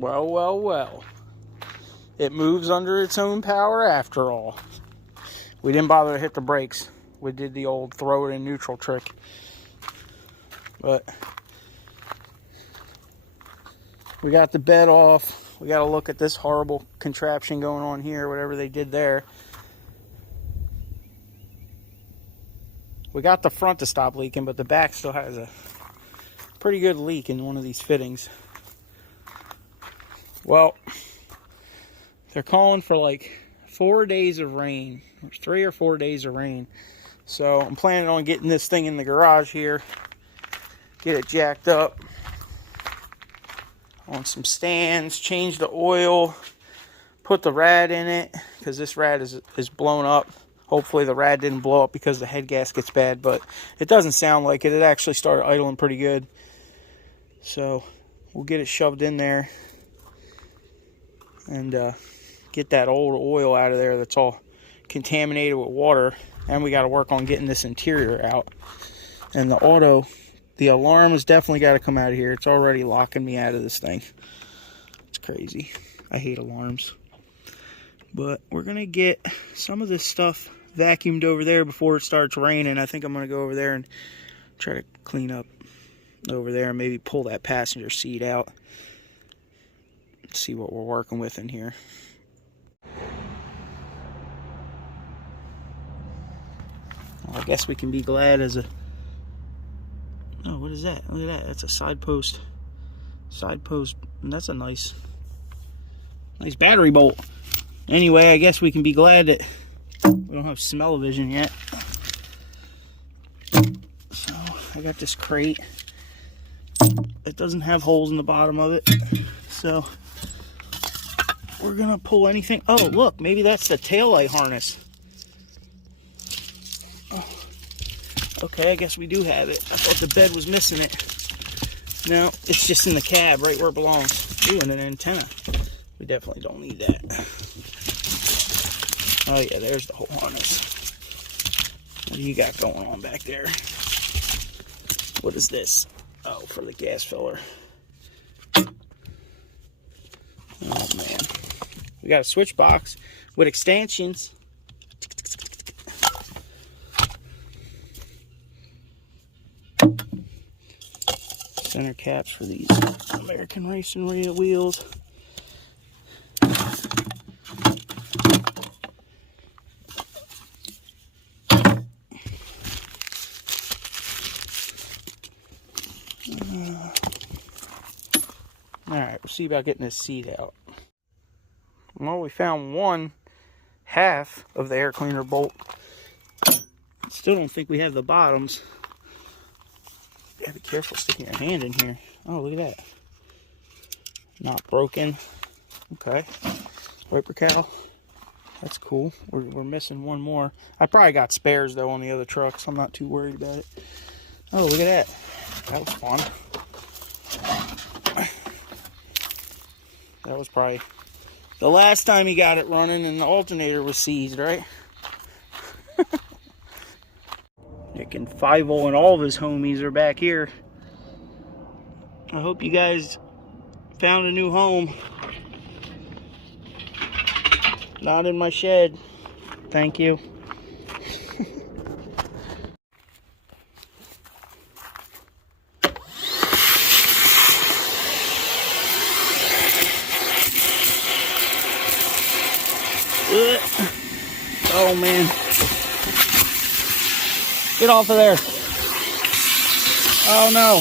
Well, well, well. It moves under its own power after all. We didn't bother to hit the brakes. We did the old throw it in neutral trick. But we got the bed off. We got to look at this horrible contraption going on here, whatever they did there. We got the front to stop leaking, but the back still has a pretty good leak in one of these fittings. Well, they're calling for like 4 days of rain, or 3 or 4 days of rain. So I'm planning on getting this thing in the garage here, get it jacked up on some stands, change the oil, put the rad in it, because this rad is blown up. Hopefully the rad didn't blow up because the head gasket's bad, but it doesn't sound like it. It actually started idling pretty good. So we'll get it shoved in there and get that old oil out of there that's all contaminated with water. And we got to work on getting this interior out. And the alarm has definitely got to come out of here. It's already locking me out of this thing. It's crazy. I hate alarms. But we're going to get some of this stuff vacuumed over there before it starts raining. I think I'm going to go over there and try to clean up over there and maybe pull that passenger seat out. See what we're working with in here. Well, I guess we can be glad as a... Oh, what is that? Look at that. That's a side post. Side post. And that's a nice battery bolt. Anyway, I guess we can be glad that we don't have smell-o-vision yet. So, I got this crate. It doesn't have holes in the bottom of it. So, we're going to pull anything. Oh, look. Maybe that's the taillight harness. Oh. Okay, I guess we do have it. I thought the bed was missing it. No, it's just in the cab, right where it belongs. Ooh, and an antenna. We definitely don't need that. Oh yeah, there's the whole harness. What do you got going on back there? What is this? Oh, for the gas filler. Oh man. We got a switch box with extensions. Center caps for these American Racing wheels. Alright, we'll see about getting this seat out. Well, we found one half of the air cleaner bolt. Still don't think we have the bottoms. You gotta be careful sticking your hand in here. Oh, look at that. Not broken. Okay. Wiper cowl. That's cool. We're missing one more. I probably got spares though on the other truck, so I'm not too worried about it. Oh, look at that. That was fun. That was probably the last time he got it running and the alternator was seized, right? Nick and Fievel and all of his homies are back here. I hope you guys found a new home. Not in my shed. Thank you. Oh man. Get off of there. Oh no.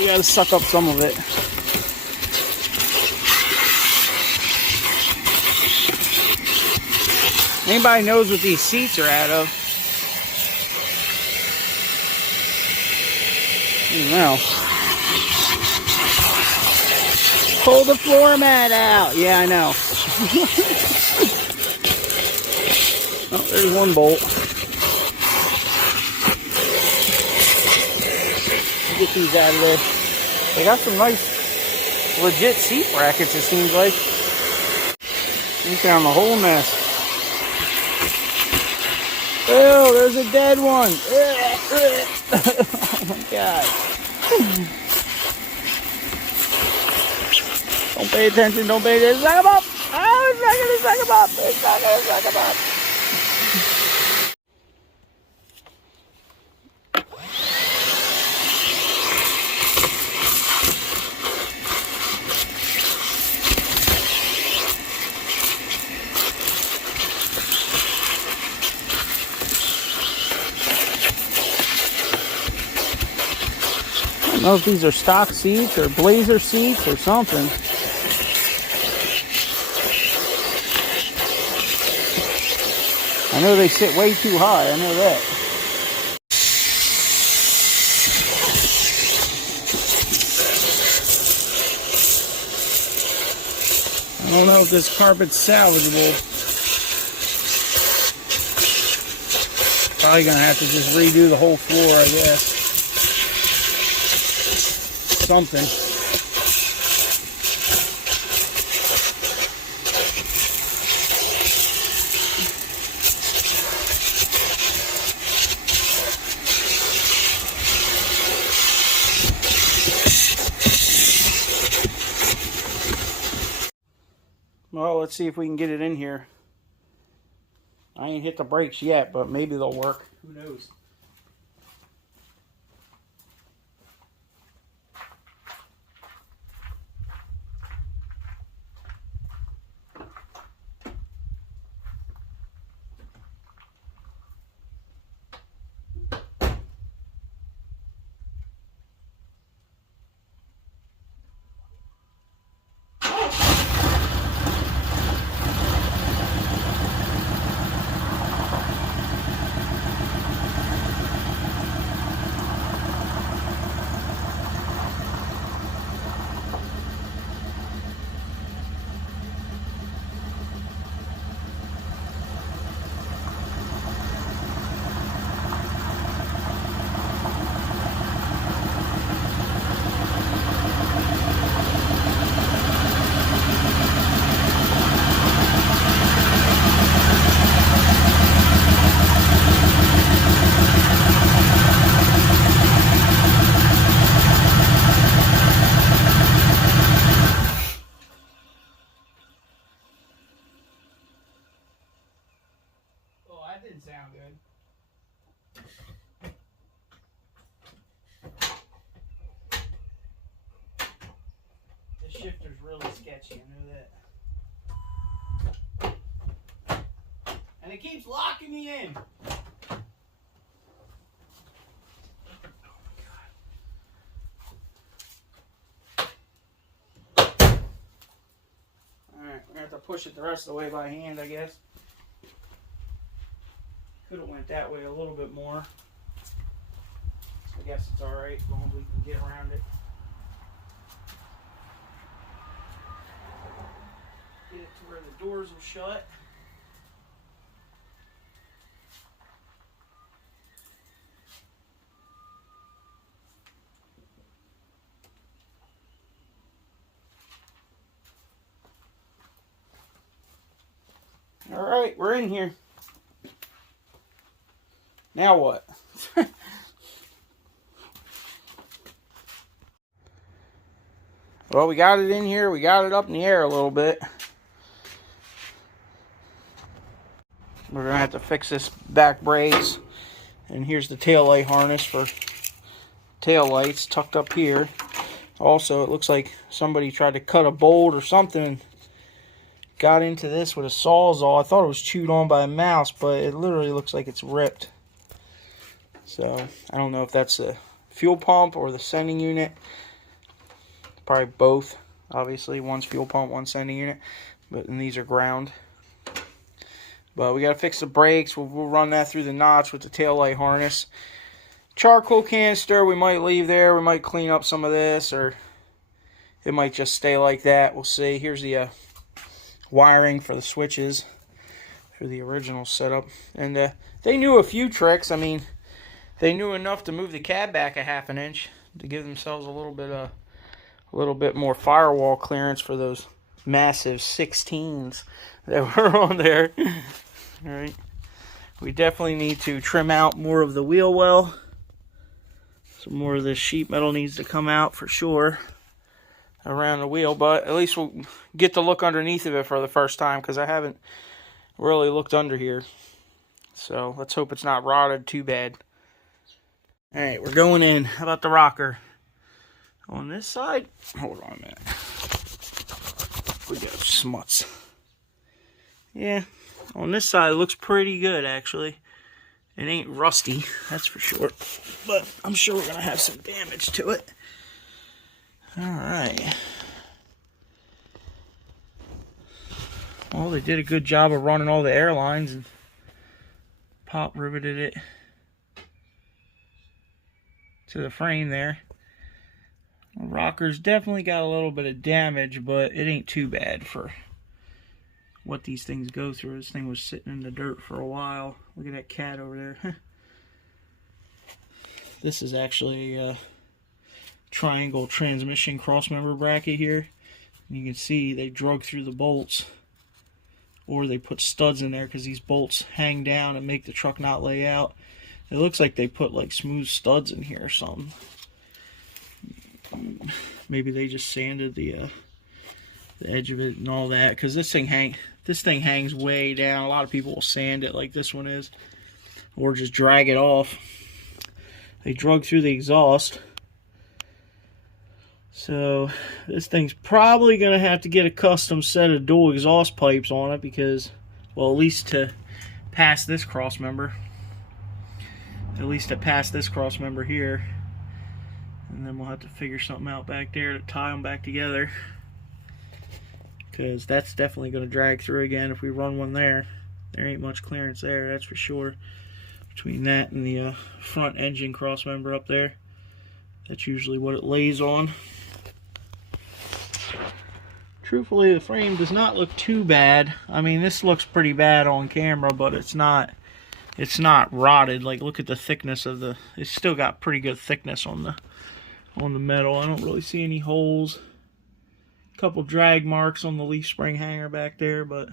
You gotta suck up some of it. Anybody knows what these seats are out of? I don't know. Pull the floor mat out. Yeah, I know. Oh, there's one bolt. Get these out of there. They got some nice, legit seat brackets, it seems like. We found the whole mess. Oh, there's a dead one. Oh my God. Don't pay attention, don't pay attention. Suck him up. Oh, it's not gonna suck him up. It's not gonna suck him up. I don't know if these are stock seats or blazer seats or something. I know they sit way too high, I know that. I don't know if this carpet's salvageable. Probably gonna have to just redo the whole floor, I guess. Something. Well, let's see if we can get it in here. I ain't hit the brakes yet, but maybe they'll work. Who knows? That didn't sound good. The shifter's really sketchy, I know that. And it keeps locking me in. Alright, we're gonna have to push it the rest of the way by hand, I guess. Could have went that way a little bit more. I guess it's alright, as long as we can get around it. Get it to where the doors will shut. Alright, we're in here. Now what? Well, we got it in here. We got it up in the air a little bit. We're going to have to fix this back brakes. And here's the tail light harness for tail lights tucked up here. Also, it looks like somebody tried to cut a bolt or something. Got into this with a sawzall. I thought it was chewed on by a mouse, but it literally looks like it's ripped. So, I don't know if that's the fuel pump or the sending unit. Probably both, obviously. One's fuel pump, one's sending unit. And these are ground. But we got to fix the brakes. We'll run that through the notch with the tail light harness. Charcoal canister we might leave there. We might clean up some of this, or it might just stay like that. We'll see. Here's the wiring for the switches for the original setup. And they knew a few tricks. I mean, they knew enough to move the cab back a ½ an inch to give themselves a little bit more firewall clearance for those massive 16s that were on there. All right. We definitely need to trim out more of the wheel well. Some more of this sheet metal needs to come out for sure around the wheel, but at least we'll get to look underneath of it for the first time, because I haven't really looked under here. So let's hope it's not rotted too bad. Alright, we're going in. How about the rocker? On this side, hold on a minute. We got smuts. Yeah, on this side it looks pretty good actually. It ain't rusty, that's for sure. But I'm sure we're gonna have some damage to it. Alright. Well, they did a good job of running all the airlines and pop riveted it to the frame there. The rocker's definitely got a little bit of damage, but it ain't too bad for what these things go through. This thing was sitting in the dirt for a while. Look at that cat over there. This is actually a triangle transmission crossmember bracket here. And you can see they drug through the bolts, or they put studs in there because these bolts hang down and make the truck not lay out. It looks like they put like smooth studs in here or something. Maybe they just sanded the edge of it and all that, because this thing hangs way down. A lot of people will sand it like this one is, or just drag it off. They drug through the exhaust, so this thing's probably gonna have to get a custom set of dual exhaust pipes on it, because, well, at least to pass this cross member, here. And then we'll have to figure something out back there to tie them back together, because that's definitely going to drag through again if we run one there. There ain't much clearance there, that's for sure, between that and the front engine cross member up there. That's usually what it lays on. Truthfully, the frame does not look too bad. I mean, this looks pretty bad on camera, but it's not rotted. Like, look at the thickness of the, it's still got pretty good thickness on the metal. I don't really see any holes. A couple drag marks on the leaf spring hanger back there, but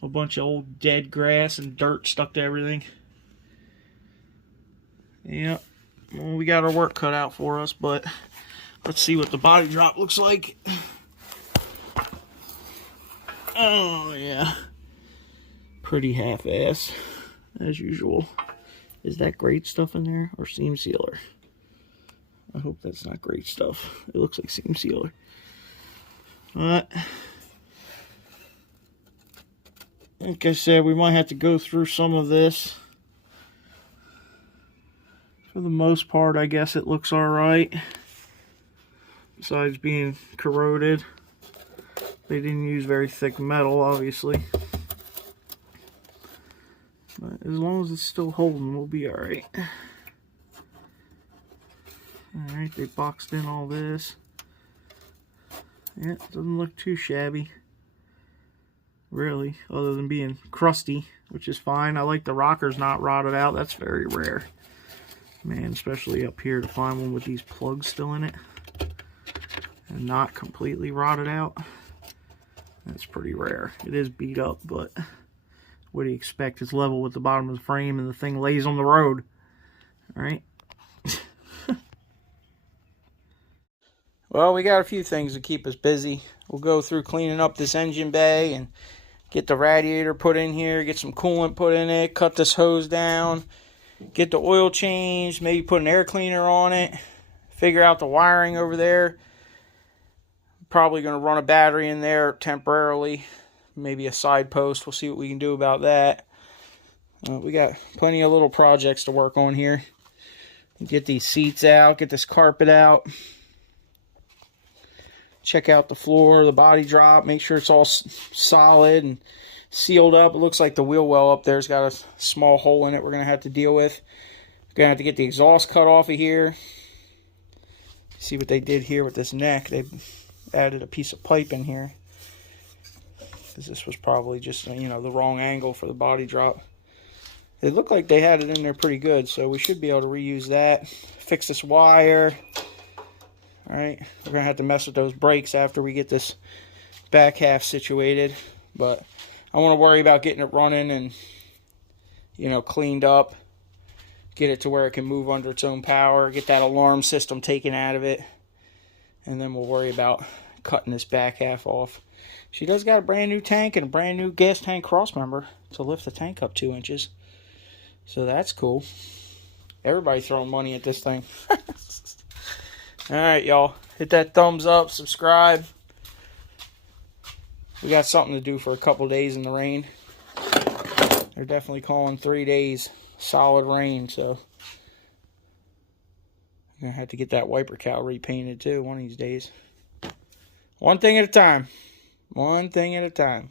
a bunch of old dead grass and dirt stuck to everything. Yep. Well, we got our work cut out for us, but let's see what the body drop looks like. Oh, yeah. Pretty half-ass, as usual. Is that great stuff in there, or seam sealer? I hope that's not great stuff. It looks like seam sealer. But, like I said, we might have to go through some of this. For the most part, I guess it looks alright. Besides being corroded. They didn't use very thick metal, obviously. But as long as it's still holding, we'll be alright. Alright, they boxed in all this. Yeah, it doesn't look too shabby, really, other than being crusty, which is fine. I like the rockers not rotted out. That's very rare. Man, especially up here, to find one with these plugs still in it and not completely rotted out. That's pretty rare. It is beat up, but what do you expect? It's level with the bottom of the frame and the thing lays on the road. Alright. Well, we got a few things to keep us busy. We'll go through cleaning up this engine bay and get the radiator put in here, get some coolant put in it, cut this hose down, get the oil changed, maybe put an air cleaner on it, figure out the wiring over there. Probably going to run a battery in there temporarily, maybe a side post. We'll see what we can do about that. We got plenty of little projects to work on here. Get these seats out, get this carpet out. Check out the floor, the body drop, make sure it's all solid and sealed up. It looks like the wheel well up there's got a small hole in it we're going to have to deal with. We're going to have to get the exhaust cut off of here. See what they did here with this neck. They added a piece of pipe in here, because this was probably just, you know, the wrong angle for the body drop. It looked like they had it in there pretty good, so we should be able to reuse that. Fix this wire. Alright, we're going to have to mess with those brakes after we get this back half situated, but I want to worry about getting it running and, cleaned up. Get it to where it can move under its own power. Get that alarm system taken out of it. And then we'll worry about cutting this back half off. She does got a brand new tank and a brand new gas tank cross member to lift the tank up 2 inches. So that's cool. Everybody throwing money at this thing. Alright, y'all. Hit that thumbs up. Subscribe. We got something to do for a couple days in the rain. They're definitely calling 3 days solid rain, so I'm going to have to get that wiper cowl repainted too one of these days. One thing at a time. One thing at a time.